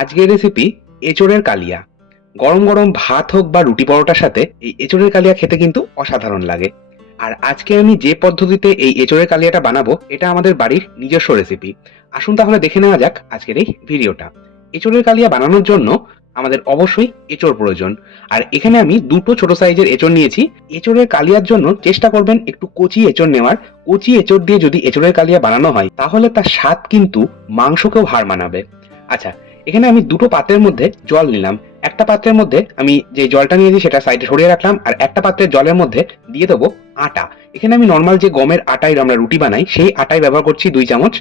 আজকের রেসিপি এঁচোড়ের কালিয়া। গরম গরম ভাত হোক বা রুটি পরোটার সাথে এই এঁচোড়ের কালিয়া খেতে কিন্তু অসাধারণ লাগে। আর আজকে আমি যে পদ্ধতিতে এই এঁচোড়ের কালিয়াটা বানাবো এটা আমাদের বাড়ির নিজস্ব রেসিপি। আসুন তাহলে দেখে নেওয়া যাক আজকের এই ভিডিওটা। এঁচোড়ের কালিয়া বানানোর জন্য আমাদের অবশ্যই এঁচোড় প্রয়োজন। আর এখানে আমি দুটো ছোট সাইজের এঁচোড় নিয়েছি। এঁচোড়ের কালিয়ার জন্য চেষ্টা করবেন একটু কচি এঁচোড় নেওয়ার। কচি এঁচোড় দিয়ে যদি এঁচোড়ের কালিয়া বানানো হয় তাহলে তার স্বাদ কিন্তু মাংসকেও হার মানাবে। আচ্ছা, এখানে আমি দুটো পাত্রের মধ্যে জল নিলাম। একটা পাত্রের মধ্যে আমি যে জলটা নিয়েছি সেটা সাইডে সরিয়ে রাখলাম, আর একটা পাত্রের জলের মধ্যে দিয়ে দেবো আটা। এখানে আমি নর্মাল যে গমের আটায় আমরা রুটি বানাই সেই আটাই ব্যবহার করছি 2 চামচ।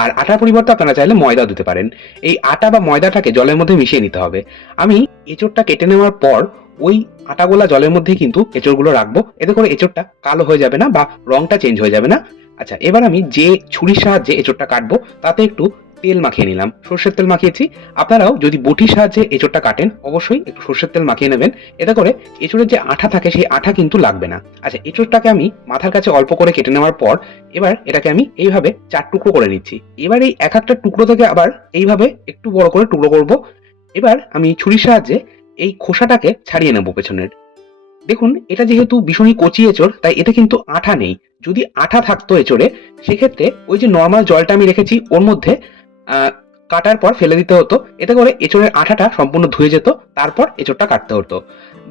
আর আটার পরিবর্তে আপনারা চাইলে ময়দাও দিতে পারেন। এই আটা বা ময়দাটাকে জলের মধ্যে মিশিয়ে নিতে হবে। আমি এঁচোড়টা কেটে নেওয়ার পর ওই আটাগোলা জলের মধ্যে কিন্তু এঁচোড়গুলো রাখবো, এতে করে এঁচোড়টা কালো হয়ে যাবে না বা রংটা চেঞ্জ হয়ে যাবে না। আচ্ছা, এবার আমি যে ছুরির সাহায্যে এঁচোড়টা কাটবো তাতে একটু তেল মাখিয়ে নিলাম। সর্ষের তেল মাখিয়েছি। আপনারাও যদি বটির সাহায্যে এঁচোড়টা কাটেন অবশ্যই একটু সর্ষের তেল মাখিয়ে নেবেন, এতে করে এঁচোড়ের যে আঠা থাকে সেই আঠা কিন্তু লাগবে না। আচ্ছা, এঁচোড়টাকে আমি মাথার কাছে অল্প করে কেটে নেওয়ার পর এবার এটাকে আমি এইভাবে 4 টুকরো করে নিচ্ছি। এবার এই এক একটা টুকরো থেকে আবার এইভাবে একটু বড় করে টুকরো করব। এবার আমি ছুরির সাহায্যে এই খোসাটাকে ছাড়িয়ে নেবো পেছনের। দেখুন, এটা যেহেতু ভীষণই কচি এঁচোড় তাই এতে কিন্তু আঠা নেই। যদি আঠা থাকতো এঁচোড়ে সেক্ষেত্রে ওই যে নর্মাল জলটা আমি রেখেছি ওর মধ্যে কাটার পর ফেলে দিতে হতো, এতে করে এঁচোড়ের আঠাটা সম্পূর্ণ ধুয়ে যেত, তারপর এঁচোড়টা কাটতে হতো।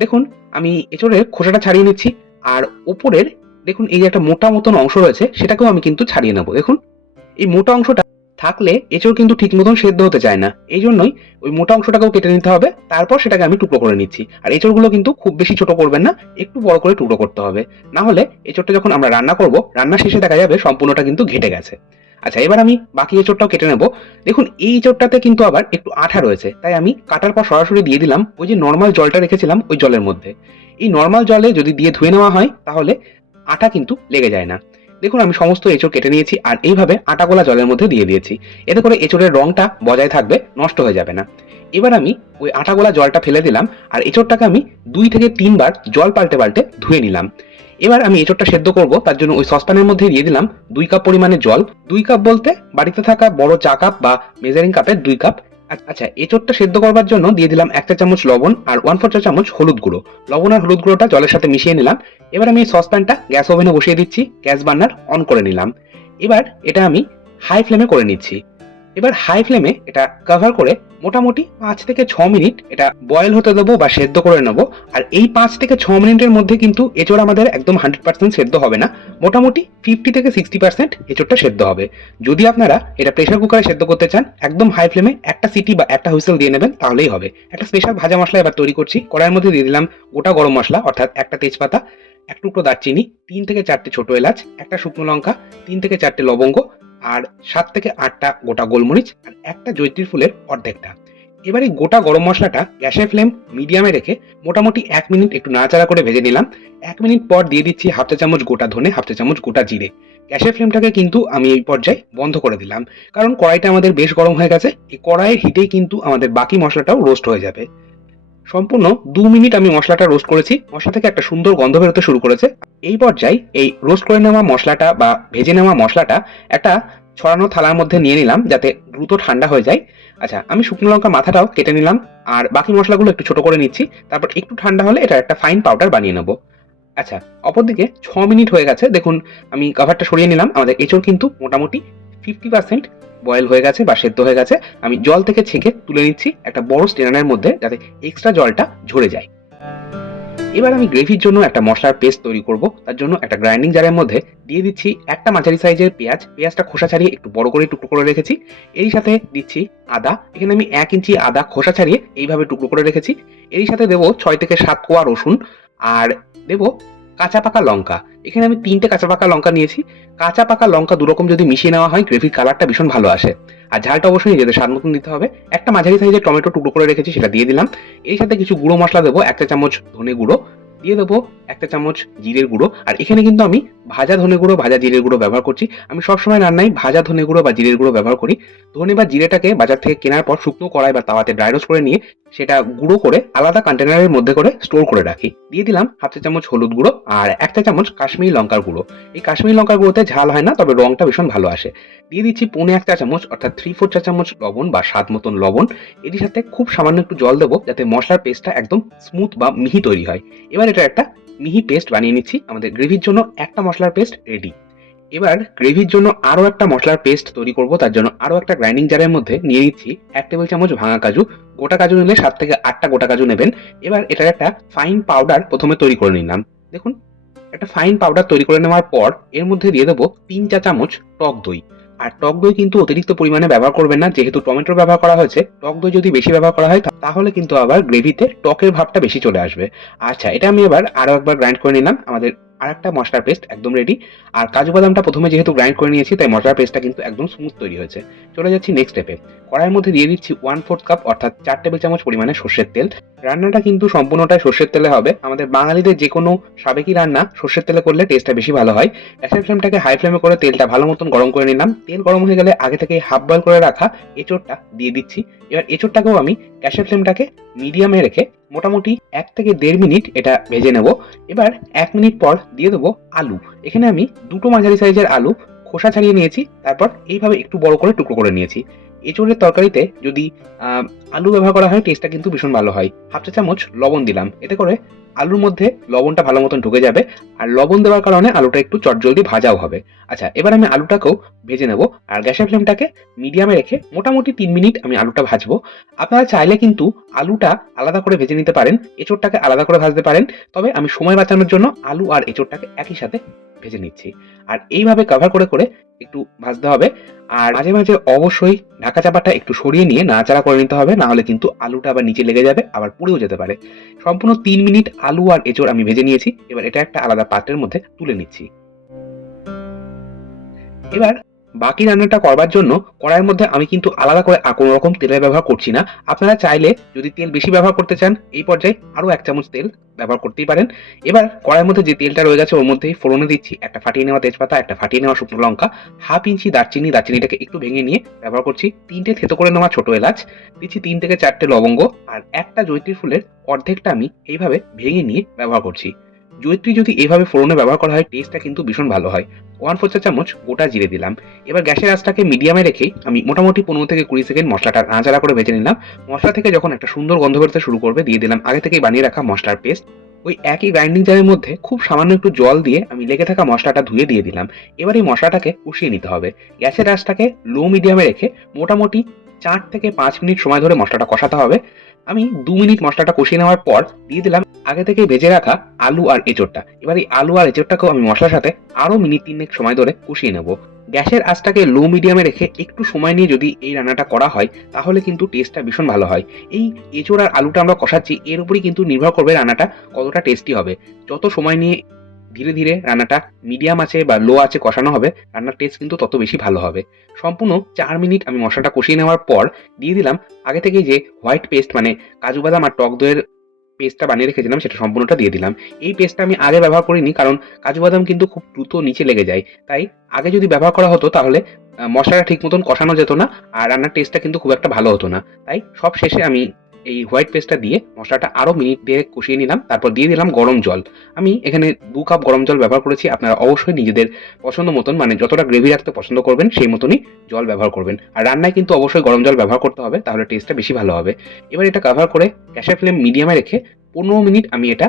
দেখুন, আমি এঁচোড়ের খোসাটা ছাড়িয়ে নিচ্ছি। আর ওপরের দেখুন এই যে একটা মোটা মতন অংশ রয়েছে সেটাকেও আমি কিন্তু ছাড়িয়ে নেবো। দেখুন, এই মোটা অংশটা থাকলে এঁচোড় কিন্তু ঠিক মতন সেদ্ধ হতে চায় না, এই জন্যই ওই মোটা অংশটাকেও কেটে নিতে হবে। তারপর সেটাকে আমি টুকরো করে নিচ্ছি। আর এঁচোড়গুলো কিন্তু খুব বেশি ছোট করবেন না, একটু বড় করে টুকরো করতে হবে। না হলে এঁচোড়টা যখন আমরা রান্না করব রান্না শেষে দেখা যাবে সম্পূর্ণটা কিন্তু ঘেটে গেছে। আচ্ছা, এবার আমি বাকি এঁচোড়টাও কেটে নেব। দেখুন, এই এঁচোড়টাতে কিন্তু আবার একটু আঠা রয়েছে, তাই আমি কাটার পর সরাসরি দিয়ে দিলাম ওই যে নর্মাল জলটা রেখেছিলাম ওই জলের মধ্যে। এই নর্মাল জলে যদি দিয়ে ধুয়ে নেওয়া হয় তাহলে আঠা কিন্তু লেগে যায় না। দেখুন, আমি সমস্ত এঁচোড় কেটে নিয়েছি আর এইভাবে আটাগোলা জলের মধ্যে দিয়ে দিয়েছি, এতে করে এঁচোড়ের রংটা বজায় থাকবে, নষ্ট হয়ে যাবে না। এবার আমি ওই আটাগোলা জলটা ফেলে দিলাম আর এঁচোড়টাকে আমি 2 থেকে 3 বার জল পাল্টে পাল্টে ধুয়ে নিলাম। এবার আমি এঁচোড়টা সেদ্ধ করব, তার জন্য ওই সসপ্যানের মধ্যে দিয়ে দিলাম 2 কাপ পরিমাণে জল। 2 কাপ বলতে বাড়িতে থাকা বড় চা কাপ বা মেজারিং কাপের 2 কাপ। আচ্ছা, এঁচোড়টা সেদ্ধ করবার জন্য দিয়ে দিলাম 1 চা চামচ লবণ আর 1/4 চা চামচ হলুদ গুঁড়ো। লবণ আর হলুদ গুঁড়োটা জলের সাথে মিশিয়ে নিলাম। এবার আমি সসপ্যানটা গ্যাস ওভেনে বসিয়ে দিচ্ছি, গ্যাস বার্নার অন করে নিলাম। এবার এটা আমি হাই ফ্লেমে করে নিচ্ছি। এবার হাই ফ্লেমে এটা কভার করে মোটামুটি 5 থেকে 6 মিনিট এটা বয়েল হতে দেবো বা সেদ্ধ করে নেবো। আর এই 5 থেকে 6 মিনিটের মধ্যে কিন্তু এঁচোড় আমাদের একদম 100% সেদ্ধ হবে না, মোটামুটি 50 থেকে 60% এঁচোড়টা সেদ্ধ হবে। যদি আপনারা এটা প্রেশার কুকারে সেদ্ধ করতে চান একদম হাই ফ্লেমে একটা সিটি বা একটা হুইসেল দিয়ে নেবেন, তাহলেই হবে। একটা স্পেশাল ভাজা মশলা এবার তৈরি করছি। কড়াইয়ের মধ্যে দিয়ে দিলাম গোটা গরম মশলা, অর্থাৎ একটা তেজপাতা, 1 টুকরো দারচিনি, 3 থেকে 4টে ছোট এলাচ, একটা শুকনো লঙ্কা, 3 থেকে 4টে লবঙ্গ, আর 7 থেকে 8টা গোটা গোলমরিচ, আর একটা জয়িত্রী ফুলের অর্ধেকটা। এবার এই গোটা গরম মশলাটা গ্যাসের ফ্লেম মিডিয়ামে রেখে মোটামুটি 1 মিনিট একটু নাড়াচাড়া করে ভেজে নিলাম। 1 মিনিট পর দিয়ে দিচ্ছি 1/2 চা চামচ গোটা ধনে, 1/2 চা চামচ গোটা জিরে। গ্যাসের ফ্লেমটাকে কিন্তু আমি এই পর্যায়ে বন্ধ করে দিলাম, কারণ কড়াইটা আমাদের বেশ গরম হয়ে গেছে। এই কড়াইয়ের হিটেই কিন্তু আমাদের বাকি মশলাটাও রোস্ট হয়ে যাবে। সম্পূর্ণ 2 মিনিট আমি মশলাটা রোস্ট করেছি। মশলা থেকে একটা সুন্দর গন্ধ বেরোতে শুরু করেছে। এই পর্যায়ে এই রোস্ট করে নেওয়া মশলাটা বা ভেজে নেওয়া মশলাটা একটা ছড়ানো থালার মধ্যে নিয়ে নিলাম যাতে দ্রুত ঠান্ডা হয়ে যায়। আচ্ছা, আমি শুকনো লঙ্কা মাথাটাও কেটে নিলাম আর বাকি মশলাগুলো একটু ছোট করে নিচ্ছি। তারপর একটু ঠান্ডা হলে এটা একটা ফাইন পাউডার বানিয়ে নেবো। আচ্ছা, অপরদিকে 6 মিনিট হয়ে গেছে। দেখুন, আমি কভারটা সরিয়ে নিলাম। আমাদের এঁচোড় কিন্তু মোটামুটি 50% বয়েল হয়ে গেছে বা সেদ্ধ হয়ে গেছে। আমি জল থেকে ছেঁকে তুলে নিচ্ছি একটা বড় স্ট্রেনারের মধ্যে যাতে এক্সট্রা জলটা ঝরে যায়। এবার আমি গ্রেভির জন্য একটা মশলার পেস্ট তৈরি করব। তার জন্য একটা গ্রাইন্ডিং জারের মধ্যে দিয়ে দিচ্ছি একটা মাঝারি সাইজের পেঁয়াজ। পেঁয়াজটা খোসা ছাড়িয়ে একটু বড় করে টুকরো করে রেখেছি। এরই সাথে দিচ্ছি আদা। এখানে আমি 1 ইঞ্চি আদা খোসা ছাড়িয়ে এইভাবে টুকরো করে রেখেছি। এরই সাথে দেবো 6 থেকে 7 কোয়া রসুন আর দেবো কাঁচা পাকা লঙ্কা। এখানে আমি 3টে কাঁচা পাকা লঙ্কা নিয়েছি। কাঁচা পাকা লঙ্কা দুরকম যদি মিশিয়ে নেওয়া হয় গ্রেভির কালারটা ভীষণ ভালো আসে। আর ঝালটা অবশ্যই নিজেদের স্বাদ মতন দিতে হবে। একটা মাঝারি সাইজের টমেটো টুকরো করে রেখেছি, সেটা দিয়ে দিলাম। এর সাথে কিছু গুঁড়ো মশলা দেবো, 1 চা চামচ ধনে গুঁড়ো, দিয়ে দেবো 1 চা চামচ জিরের গুঁড়ো। আর এখানে কিন্তু আমি ভাজা ধনে গুঁড়ো, ভাজা জিরের গুঁড়ো ব্যবহার করছি। আমি সবসময় রান্নায় ভাজা ধনে গুঁড়ো বা জিরের গুঁড়ো ব্যবহার করি। ধনে বা জিরেটাকে বাজার থেকে কেনার পর শুকনো কড়াই বা তাওয়াতে ড্রাই রোস্ট করে নিয়ে সেটা গুঁড়ো করে আলাদা কন্টেনারের মধ্যে করে স্টোর করে রাখি। দিয়ে দিলাম 1/2 চা চামচ হলুদ গুঁড়ো আর 1 চা চামচ কাশ্মীরি লঙ্কার গুঁড়ো। এই কাশ্মীরি লঙ্কার গুঁড়োতে ঝাল হয় না, তবে রংটা ভীষণ ভালো আসে। দিয়ে দিচ্ছি 1/4 চা চামচ অর্থাৎ 3/4 চা চামচ লবণ বা স্বাদ মতন লবণ। এটির সাথে খুব সামান্য একটু জল দেবো যাতে মশলার পেস্টটা একদম স্মুথ বা মিহি তৈরি হয়। এবার এটা একটা মিহি পেস্ট বানিয়ে নিচ্ছি। আমাদের গ্রেভির জন্য একটা মশলার পেস্ট রেডি। এবার গ্রেভির জন্য আরো একটা মশলার পেস্ট তৈরি করব। তার জন্য আরো একটা গ্রাইন্ডিং জারের মধ্যে নিয়ে নিচ্ছি 1 টেবিল চামচ ভাঙা কাজু। গোটা কাজু নিলে 7 থেকে 8টা গোটা কাজু নেবেন। এবার এটার একটা ফাইন পাউডার প্রথমে তৈরি করে নিলাম। দেখুন, একটা ফাইন পাউডার তৈরি করে নেওয়ার পর এর মধ্যে দিয়ে দেবো 3 চা চামচ টক দই। আর টক দই কিন্তু অতিরিক্ত পরিমাণে ব্যবহার করবেন না, যেহেতু টমেটোর ব্যবহার করা হয়েছে। টক দই যদি বেশি ব্যবহার করা হয় তাহলে কিন্তু আবার গ্রেভিতে টকের ভাবটা বেশি চলে আসবে। আচ্ছা, এটা আমি এবার আরো একবার গ্রাইন্ড করে নিলাম। আমাদের আরেকটা মশলার পেস্ট একদম রেডি। আর কাজু বাদামটা প্রথমে যেহেতু গ্রাইন্ড করে নিয়েছি, তাই মশলার পেস্টটা কিন্তু একদম স্মুথ তৈরি হয়েছে। চলে যাচ্ছি নেক্সট স্টেপে। কড়াইয়ের মধ্যে দিয়ে দিচ্ছি 1/4 কাপ অর্থাৎ 4 টেবিল চামচ পরিমাণে সর্ষের তেল। রান্নাটা কিন্তু সম্পূর্ণটাই সর্ষের তেলে হবে। আমাদের বাঙালিদের যে কোনো সাবেকি রান্না সর্ষের তেলে করলে টেস্টটা বেশি ভালো হয়। গ্যাসের ফ্লেমটাকে হাই ফ্লেমে করে তেলটা ভালো মতন গরম করে নিলাম। তেল গরম হয়ে গেলে আগে থেকে হাফ বয়েল করে রাখা এঁচোড়টা দিয়ে দিচ্ছি। এবার এঁচোড়টাকেও আমি গ্যাসের ফ্লেমটাকে মিডিয়ামে রেখে মোটামুটি 1 থেকে 1.5 মিনিট এটা ভেজে নেব। এবার 1 মিনিট পর দিয়ে দেবো আলু। এখানে আমি দুটো মাঝারি সাইজের আলু খোসা ছাড়িয়ে নিয়েছি, তারপর এইভাবে একটু বড় করে টুকরো করে নিয়েছি। এঁচোড়ের তরকারিতে যদি আলু ব্যবহার করা হয় টেস্টটা কিন্তু ভীষণ ভালো হয়। 1/2 চা চামচ লবণ দিলাম, এতে করে আলুর মধ্যে লবণটা ভালো মতন ঢুকে যাবে। আর লবণ দেওয়ার কারণে আলুটা একটু চটজলদি ভাজাও হবে। আচ্ছা, এবার আমি আলুটাকেও ভেজে নেব। আর গ্যাসের ফ্লেমটাকে মিডিয়ামে রেখে মোটামুটি 3 মিনিট আমি আলুটা ভাজবো। আপনারা চাইলে কিন্তু আলুটা আলাদা করে ভেজে নিতে পারেন, এঁচোড়টাকে আলাদা করে ভাজতে পারেন। তবে আমি সময় বাঁচানোর জন্য আলু আর এঁচোড়টাকে একই সাথে ভেজে নিচ্ছি। আর এইভাবে কভার করে করে একটু ভাজতে হবে। আর মাঝে মাঝে অবশ্যই ঢাকা চাপাটা একটু সরিয়ে নিয়ে নাড়াচাড়া করে নিতে হবে, না হলে কিন্তু আলুটা আবার নিচে লেগে যাবে, আবার পুড়েও যেতে পারে। সম্পূর্ণ 3 মিনিট আলু আর এঁচোড় আমি ভেজে নিয়েছি। এবার এটা একটা আলাদা পাত্রের মধ্যে তুলে নিচ্ছি। এবার বাকি রান্নাটা করবার জন্য কড়াইয়ের মধ্যে আমি কিন্তু আলাদা করে আর কোনো রকম তেলের ব্যবহার করছি না। আপনারা চাইলে যদি তেল বেশি ব্যবহার করতে চান এই পর্যায়ে আরো 1 চামচ তেল ব্যবহার করতেই পারেন। এবার কড়াইয়ের মধ্যে যে তেলটা রয়ে গেছে ওর মধ্যেই ফোড়নে দিচ্ছি একটা ফাটিয়ে নেওয়া তেজপাতা, একটা ফাটিয়ে নেওয়া শুকনো লঙ্কা, হাফ ইঞ্চি দারচিনি, দারচিনিটাকে একটু ভেঙে নিয়ে ব্যবহার করছি 3টে থেতো করে নেওয়া ছোট এলাচ, দিচ্ছি 3 থেকে 4টে লবঙ্গ, আর একটা জয়িত্রী ফুলের অর্ধেকটা আমি এইভাবে ভেঙে নিয়ে ব্যবহার করছি। জয়িত্রী যদি এইভাবে ফোড়নে ব্যবহার করা হয় টেস্টটা কিন্তু ভীষণ ভালো হয়। 1/4 চা চামচ গোটা জিরে দিলাম। এবার গ্যাসের আঁচটাকে মিডিয়ামে রেখেই আমি মোটামুটি 15 থেকে 20 সেকেন্ড মশলাটা নাড়াচাড়া করে ভেজে নিলাম। মশলা থেকে যখন একটা সুন্দর গন্ধ বেরোতে শুরু করবে দিয়ে দিলাম আগে থেকেই বানিয়ে রাখা মশলার পেস্ট। ওই একই গ্রাইন্ডিং জারের মধ্যে খুব সামান্য একটু জল দিয়ে আমি লেগে থাকা মশলাটা ধুয়ে দিয়ে দিলাম। এবার এই মশলাটাকে কষিয়ে নিতে হবে। গ্যাসের আঁচটাকে লো মিডিয়ামে রেখে মোটামুটি 4 থেকে 5 মিনিট সময় ধরে মশলাটা কষাতে হবে। আমি 2 মিনিট মশলাটা কষিয়ে নেওয়ার পর দিয়ে দিলাম আগে থেকে ভেজে রাখা আলু আর এঁচোড়টা। এবার এই আলু আর এঁচোড়টাকেও আমি মশলার সাথে আরো মিনিট 3 সময় ধরে কষিয়ে নেব। গ্যাসের আঁচটাকে লো মিডিয়ামে রেখে একটু সময় নিয়ে যদি এই রান্নাটা করা হয় তাহলে কিন্তু টেস্টটা ভীষণ ভালো হয়। এই এঁচোড় আর আলুটা আমরা কষাচ্ছি এর উপরই কিন্তু নির্ভর করবে রান্নাটা কতটা টেস্টি হবে। যত সময় নিয়ে ধীরে ধীরে রান্নাটা মিডিয়াম আছে বা লো আছে কষানো হবে, রান্নার টেস্ট কিন্তু তত বেশি ভালো হবে। সম্পূর্ণ 4 মিনিট আমি মশলাটা কষিয়ে নেওয়ার পর দিয়ে দিলাম আগে থেকে যে হোয়াইট পেস্ট মানে কাজু বাদাম আর টক দইয়ের পেস্টটা বানিয়ে রেখেছিলাম সেটা সম্পূর্ণটা দিয়ে দিলাম। এই পেস্টটা আমি আগে ব্যবহার করিনি, কারণ কাজু বাদাম কিন্তু খুব দ্রুত নিচে লেগে যায়। তাই আগে যদি ব্যবহার করা হতো তাহলে মশলাটা ঠিক মতন কষানো যেত না, আর রান্নার টেস্টটা কিন্তু খুব একটা ভালো হতো না। তাই সব শেষে আমি এই হোয়াইট পেস্টটা দিয়ে মশলাটা আরো মিনিট দিয়ে কষিয়ে নিলাম। তারপর দিয়ে দিলাম গরম জল। আমি এখানে 2 কাপ গরম জল ব্যবহার করেছি। আপনারা অবশ্যই নিজেদের পছন্দ মতন মানে যতটা গ্রেভি রাখতে পছন্দ করবেন সেই মতনই জল ব্যবহার করবেন। আর রান্নায় কিন্তু অবশ্যই গরম জল ব্যবহার করতে হবে, তাহলে টেস্টটা বেশি ভালো হবে। এবার এটা কভার করে গ্যাসের ফ্লেম মিডিয়ামে রেখে 15 মিনিট আমি এটা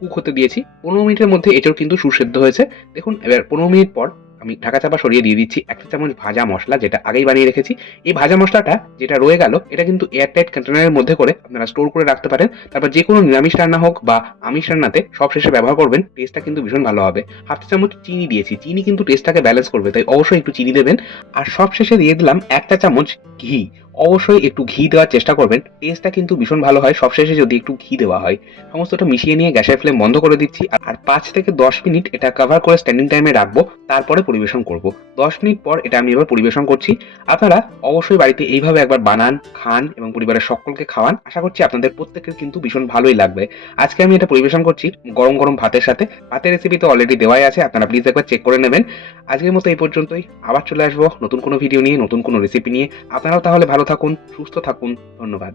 কুক হতে দিয়েছি। 15 মিনিটের মধ্যে এঁচোড় কিন্তু সুসেদ্ধ হয়েছে। দেখুন, এবার 15 মিনিট পর আমি ঢাকা চাপা সরিয়ে দিয়ে দিচ্ছি 1 চা চামচ ভাজা মশলা, যেটা আগেই বানিয়ে রেখেছি। এই ভাজা মশলাটা যেটা রয়ে গেল এটা কিন্তু এয়ারটাইট কন্টেনারের মধ্যে করে আপনারা স্টোর করে রাখতে পারেন। তারপর যে কোনো নিরামিষ রান্না হোক বা আমিষ রান্নাতে সব শেষে ব্যবহার করবেন, টেস্টটা কিন্তু ভীষণ ভালো হবে। 1/2 চা চামচ চিনি দিয়েছি, চিনি কিন্তু টেস্টটাকে ব্যালেন্স করবে, তাই অবশ্যই একটু চিনি দেবেন। আর সব শেষে দিয়ে দিলাম 1 চা চামচ ঘি। অবশ্যই একটু ঘি দেওয়ার চেষ্টা করবেন, টেস্টটা কিন্তু ভীষণ ভালো হয় সবশেষে যদি একটু ঘি দেওয়া হয়। সমস্তটা মিশিয়ে নিয়ে গ্যাসের ফ্লেম বন্ধ করে দিচ্ছি আর 5 থেকে 10 মিনিট এটা কভার করে স্ট্যান্ডিং টাইমে রাখবো। তারপরে পরিবেশন করব। 10 মিনিট পর এটা আমি এবার পরিবেশন করছি। আপনারা অবশ্যই বাড়িতে এইভাবে একবার বানান, খান এবং পরিবারের সকলকে খাওয়ান। আশা করছি আপনাদের প্রত্যেকের কিন্তু ভীষণ ভালোই লাগবে। আজকে আমি এটা পরিবেশন করছি গরম, গরম ভাতের সাথে। ভাতের রেসিপি তো অলরেডি দেওয়াই আছে। আপনারা প্লিজ একবার চেক করে নেবেন। আজকের মতো এই পর্যন্তই। আবার চলে আসবো নতুন কোনো ভিডিও নিয়ে, নতুন কোনো রেসিপি নিয়ে। আপনারাও তাহলে ভালো থাকুন, সুস্থ থাকুন। ধন্যবাদ।